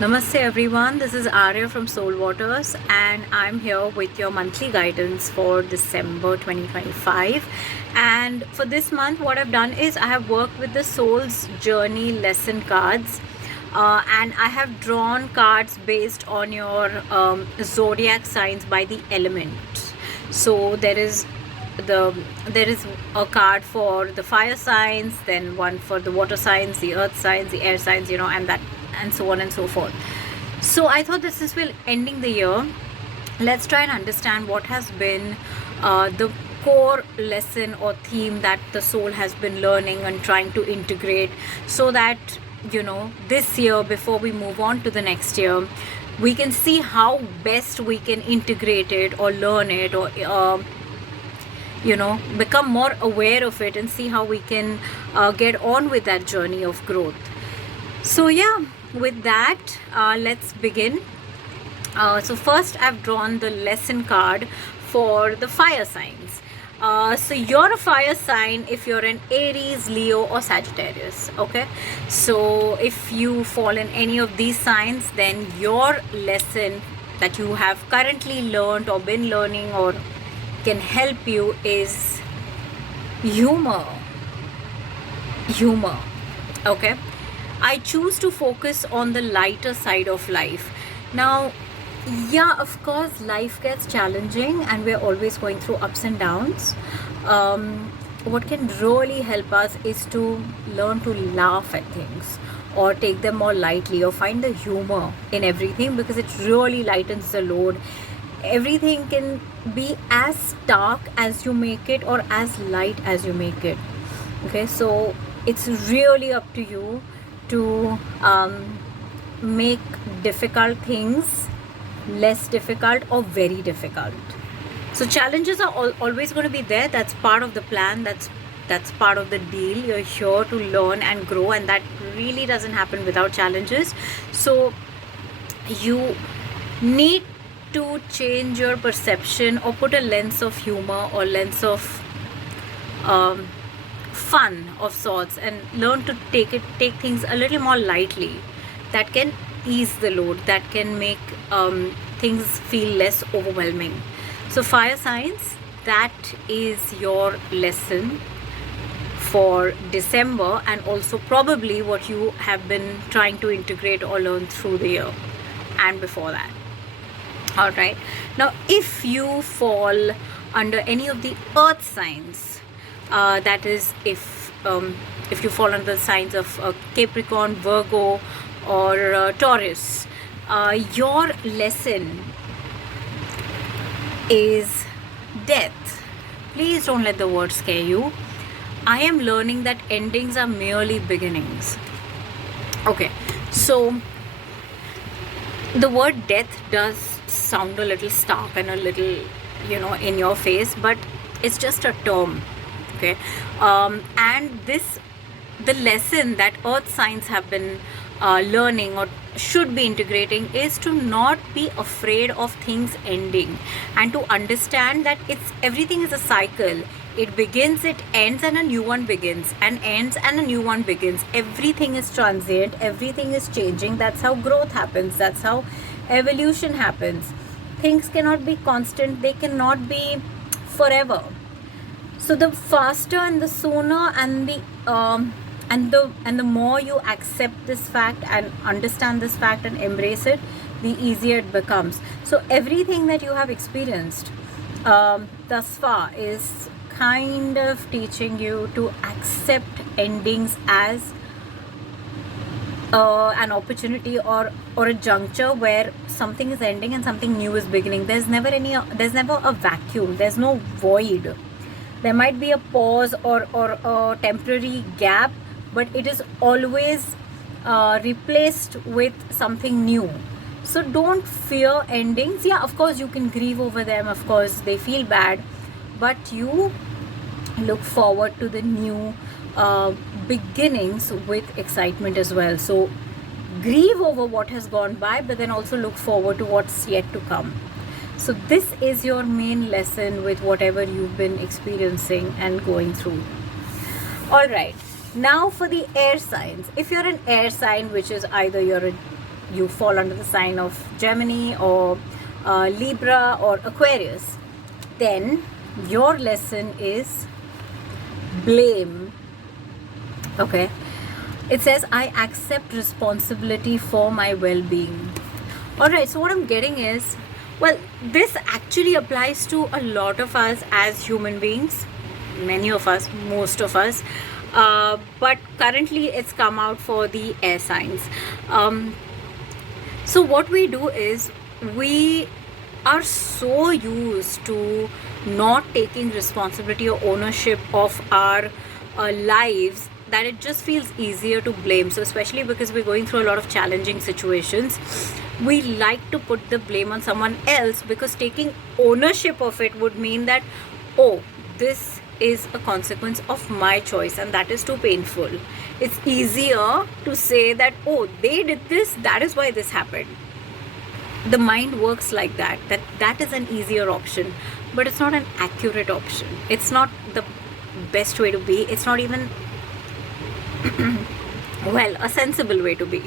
Namaste everyone, this is Arya from Soul Waters and I'm here with your monthly guidance for December 2025. And for this month, what I've done is I have worked with the Soul's Journey lesson cards, and I have drawn cards based on your zodiac signs by the elements. So there is a card for the fire signs, then one for the water signs, the earth signs, the air signs, and so on and so forth. So I thought this is well ending the year. Let's try and understand what has been the core lesson or theme that the soul has been learning and trying to integrate, so that this year, before we move on to the next year, we can see how best we can integrate it or learn it, or become more aware of it and see how we can get on with that journey of growth. So yeah, with that, let's begin. So first I've drawn the lesson card for the fire signs. So you're a fire sign if you're an Aries, Leo or Sagittarius. Okay, so if you fall in any of these signs, then your lesson that you have currently learned or been learning or can help you is humor. Okay, I choose to focus on the lighter side of life. Now, yeah, of course, life gets challenging and we're always going through ups and downs. What can really help us is to learn to laugh at things or take them more lightly or find the humor in everything, because it really lightens the load. Everything can be as dark as you make it or as light as you make it. Okay, so it's really up to you to make difficult things less difficult or very difficult. So challenges are always going to be there. That's part of the plan. That's part of the deal. You're here to learn and grow, and that really doesn't happen without challenges. So you need to change your perception or put a lens of humor or lens of fun of sorts, and learn to take things a little more lightly. That can ease the load, that can make things feel less overwhelming. So fire signs, that is your lesson for December, and also probably what you have been trying to integrate or learn through the year and before that. All right, now if you fall under any of the earth signs, that is if you fall under the signs of Capricorn, Virgo or Taurus, your lesson is death. Please don't let the word scare you. I am learning that endings are merely beginnings. Okay, so the word death does sound a little stark and a little in your face, but it's just a term. Okay, and the lesson that earth signs have been learning or should be integrating is to not be afraid of things ending, and to understand that everything is a cycle. It begins, it ends, and a new one begins, and ends, and a new one begins. Everything is transient, everything is changing. That's how growth happens, that's how evolution happens. Things cannot be constant, they cannot be forever. So the faster and the sooner and the more you accept this fact and understand this fact and embrace it, the easier it becomes. So everything that you have experienced thus far is kind of teaching you to accept endings as an opportunity or a juncture where something is ending and something new is beginning. There's never a vacuum, there's no void. There might be a pause or a temporary gap, but it is always replaced with something new. So don't fear endings. Yeah, of course you can grieve over them, of course they feel bad, but you look forward to the new beginnings with excitement as well. So grieve over what has gone by, but then also look forward to what's yet to come. So this is your main lesson with whatever you've been experiencing and going through. All right, now for the air signs. If you're an air sign, which is either you're a you fall under the sign of Gemini or Libra or Aquarius, then your lesson is blame. Okay, it says I accept responsibility for my well-being. All right, so what I'm getting is, well, this actually applies to a lot of us as human beings, many of us, most of us, but currently it's come out for the air signs. So what we do is, we are so used to not taking responsibility or ownership of our lives that it just feels easier to blame. So especially because we're going through a lot of challenging situations, we like to put the blame on someone else, because taking ownership of it would mean that, oh, this is a consequence of my choice and that is too painful. It's easier to say that, oh, they did this, that is why this happened. The mind works like that is an easier option, but it's not an accurate option. It's not the best way to be. It's not even well, a sensible way to be.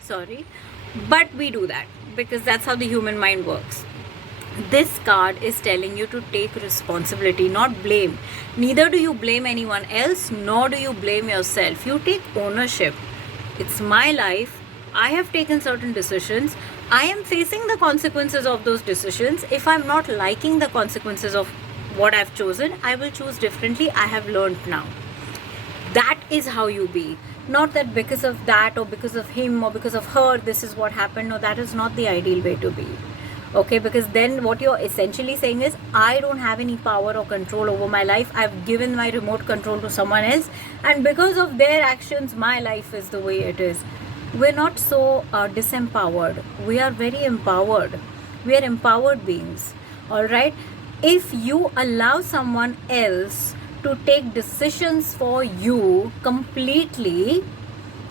Sorry, but we do that because that's how the human mind works. This card is telling you to take responsibility, not blame. Neither do you blame anyone else, nor do you blame yourself. You take ownership. It's my life. I have taken certain decisions. I am facing the consequences of those decisions. If I'm not liking the consequences of what I've chosen, I will choose differently. I have learned now. That is how you be. Not that because of that or because of him or because of her, this is what happened. No, that is not the ideal way to be. Okay, because then what you're essentially saying is, I don't have any power or control over my life. I've given my remote control to someone else, and because of their actions, my life is the way it is. We're not so disempowered. We are very empowered. We are empowered beings. All right. If you allow someone else to take decisions for you completely,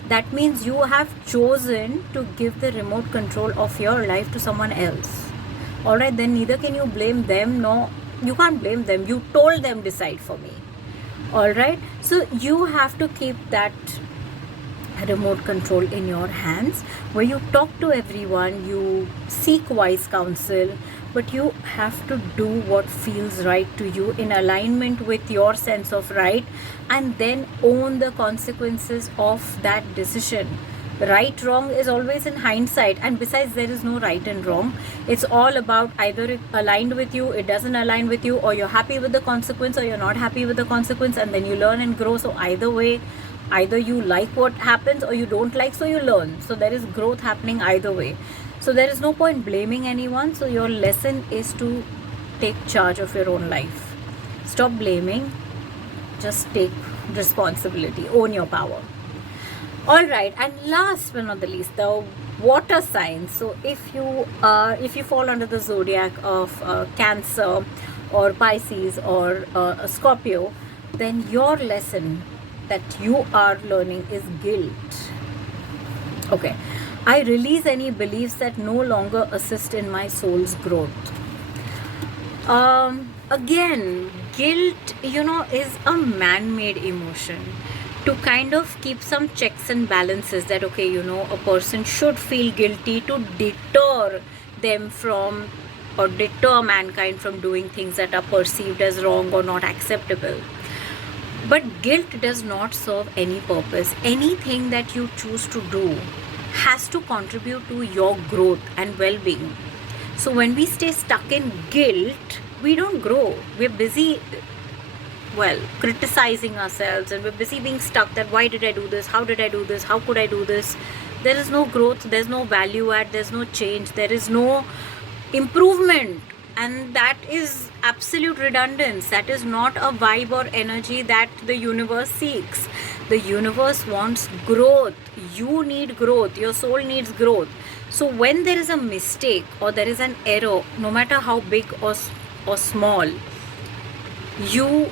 that means you have chosen to give the remote control of your life to someone else. All right, then neither can you blame them. No, you can't blame them. You told them decide for me. All right, so you have to keep that remote control in your hands, where you talk to everyone, you seek wise counsel, but you have to do what feels right to you in alignment with your sense of right, and then own the consequences of that decision. Right, wrong is always in hindsight, and besides, there is no right and wrong. It's all about either it aligned with you, it doesn't align with you, or you're happy with the consequence or you're not happy with the consequence, and then you learn and grow. So either way, either you like what happens or you don't like, so you learn. So there is growth happening either way. So there is no point blaming anyone. So your lesson is to take charge of your own life. Stop blaming, just take responsibility, own your power. All right, and last but not the least, the water signs. So if you fall under the zodiac of Cancer or Pisces or Scorpio, then your lesson that you are learning is guilt. Okay, I release any beliefs that no longer assist in my soul's growth. Again, guilt, is a man-made emotion to kind of keep some checks and balances, that okay, a person should feel guilty to deter them from, or deter mankind from doing things that are perceived as wrong or not acceptable. But guilt does not serve any purpose. Anything that you choose to do has to contribute to your growth and well-being. So when we stay stuck in guilt, we don't grow. We're busy, criticizing ourselves, and we're busy being stuck that why did I do this? How did I do this? How could I do this? There is no growth. There's no value add. There's no change. There is no improvement. And that is absolute redundance. That is not a vibe or energy that the universe seeks. The universe wants growth. You need growth. Your soul needs growth. So when there is a mistake or there is an error, no matter how big or small, you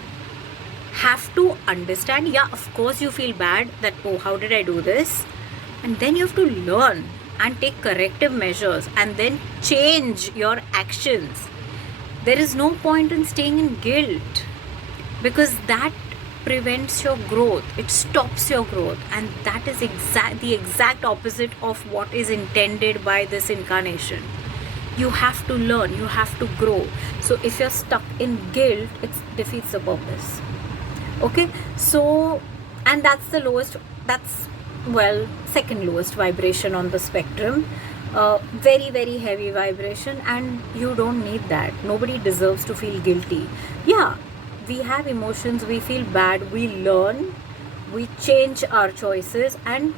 have to understand, yeah, of course you feel bad that, oh, how did I do this? And then you have to learn and take corrective measures and then change your actions. There is no point in staying in guilt, because that prevents your growth, it stops your growth, and that is the exact opposite of what is intended by this incarnation. You have to learn, you have to grow. So if you're stuck in guilt, it defeats the purpose. Okay, so, and that's the lowest, that's, well, second lowest vibration on the spectrum. Very, very heavy vibration, and you don't need that. Nobody deserves to feel guilty. Yeah, we have emotions, we feel bad, we learn, we change our choices and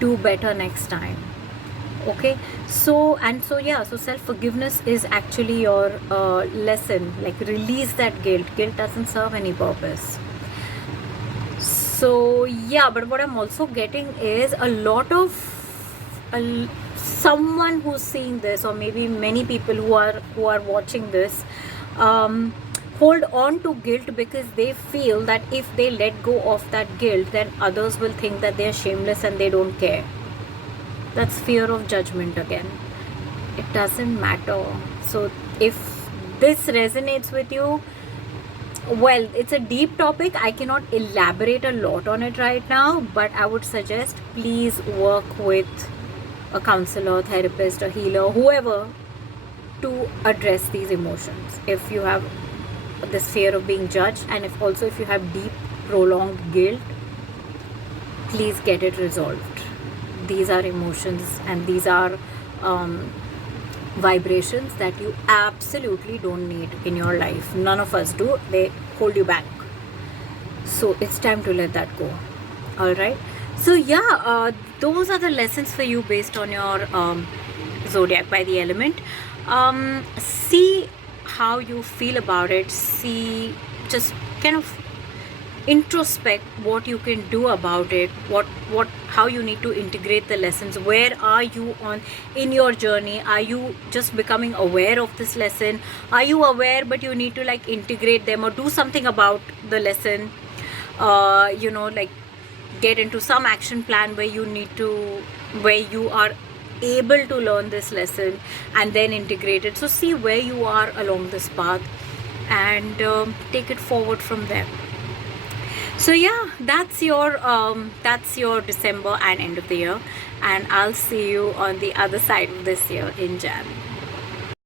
do better next time. Okay, so, and so, yeah, so self-forgiveness is actually your lesson. Like, release that guilt. Guilt doesn't serve any purpose. So yeah, but what I'm also getting is a lot of someone who's seeing this, or maybe many people who are watching this, hold on to guilt because they feel that if they let go of that guilt, then others will think that they're shameless and they don't care. That's fear of judgment again. It doesn't matter. So if this resonates with you, well, it's a deep topic. I cannot elaborate a lot on it right now, but I would suggest please work with a counselor, therapist, a healer, whoever, to address these emotions. If you have this fear of being judged, and if you have deep, prolonged guilt, please get it resolved. These are emotions, and these are vibrations that you absolutely don't need in your life. None of us do. They hold you back. So it's time to let that go. All right. So yeah, those are the lessons for you based on your zodiac by the element. See how you feel about it. See, just kind of introspect what you can do about it, how you need to integrate the lessons. Where are you in your journey? Are you just becoming aware of this lesson? Are you aware but you need to like integrate them or do something about the lesson? Like get into some action plan where you are able to learn this lesson and then integrate it. So see where you are along this path and take it forward from there. So yeah, that's your December and end of the year, and I'll see you on the other side of this year in Jan.